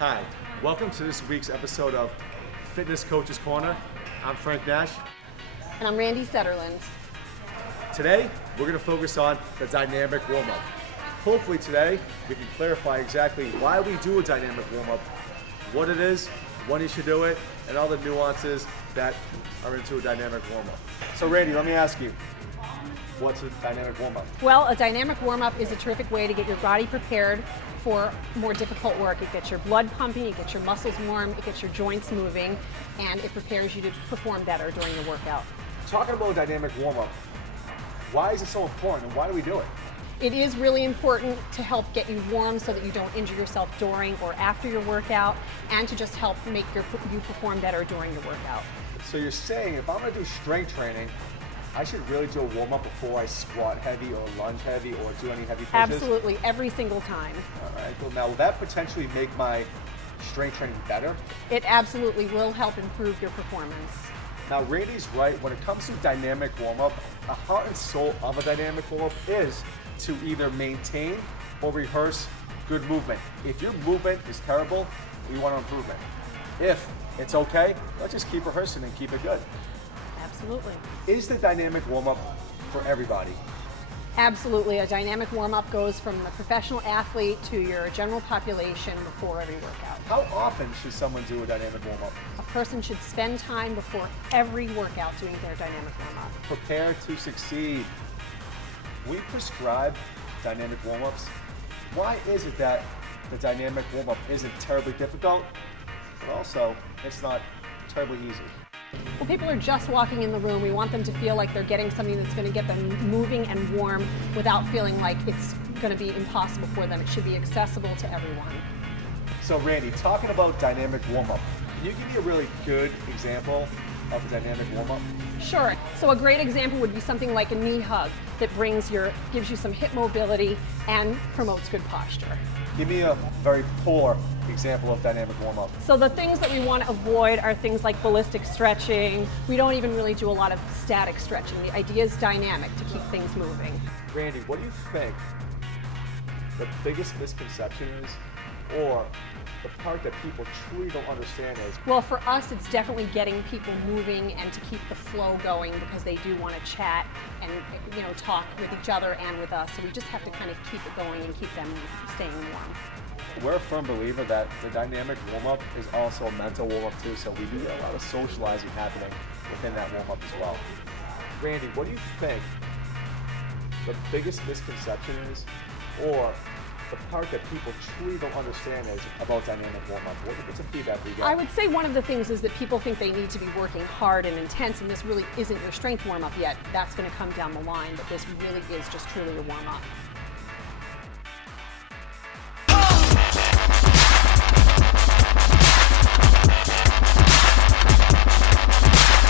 Hi, welcome to this week's episode of Fitness Coach's Corner. I'm Frank Nash. And I'm Randi Setterland. Today, we're going to focus on the dynamic warm-up. Hopefully today, we can clarify exactly why we do a dynamic warm-up, what it is, when you should do it, and all the nuances that are into a dynamic warm-up. So Randi, let me ask you, what's a dynamic warm-up? Well, a dynamic warm-up is a terrific way to get your body prepared for more difficult work. It gets your blood pumping, it gets your muscles warm, it gets your joints moving, and it prepares you to perform better during the workout. Talking about a dynamic warm-up, why is it so important and why do we do it? It is really important to help get you warm so that you don't injure yourself during or after your workout, and to just help make you perform better during your workout. So you're saying if I'm going to do strength training, I should really do a warm-up before I squat heavy or lunge heavy or do any heavy pushes? Absolutely, every single time. All right, well now will that potentially make my strength training better? It absolutely will help improve your performance. Now Randi's right, when it comes to dynamic warm-up, the heart and soul of a dynamic warm-up is to either maintain or rehearse good movement. If your movement is terrible, we want to improve it. If it's okay, let's just keep rehearsing and keep it good. Absolutely. Is the dynamic warm-up for everybody? Absolutely. A dynamic warm-up goes from the professional athlete to your general population before every workout. How often should someone do a dynamic warm-up? A person should spend time before every workout doing their dynamic warm-up. Prepare to succeed. We prescribe dynamic warm-ups. Why is it that the dynamic warm-up isn't terribly difficult, but also it's not terribly easy? When people are just walking in the room, we want them to feel like they're getting something that's going to get them moving and warm without feeling like it's going to be impossible for them. It should be accessible to everyone. So Randi, talking about dynamic warm-up, can you give me a really good example of a dynamic warm-up? Sure. So a great example would be something like a knee hug that gives you some hip mobility and promotes good posture. Give me a very poor example of dynamic warm-up. So the things that we want to avoid are things like ballistic stretching. We don't even really do a lot of static stretching. The idea is dynamic to keep things moving. Randi, what do you think the biggest misconception is, or the part that people truly don't understand is? Well, for us, it's definitely getting people moving and to keep the flow going, because they do want to chat and talk with each other and with us. So we just have to kind of keep it going and keep them staying warm. We're a firm believer that the dynamic warm-up is also a mental warm-up too, so we do get a lot of socializing happening within that warm-up as well. Randi, what do you think the biggest misconception is, or the part that people truly don't understand is about dynamic warm-up? What's some feedback we get? I would say one of the things is that people think they need to be working hard and intense, and this really isn't your strength warm-up yet. That's going to come down the line, but this really is just truly a warm-up.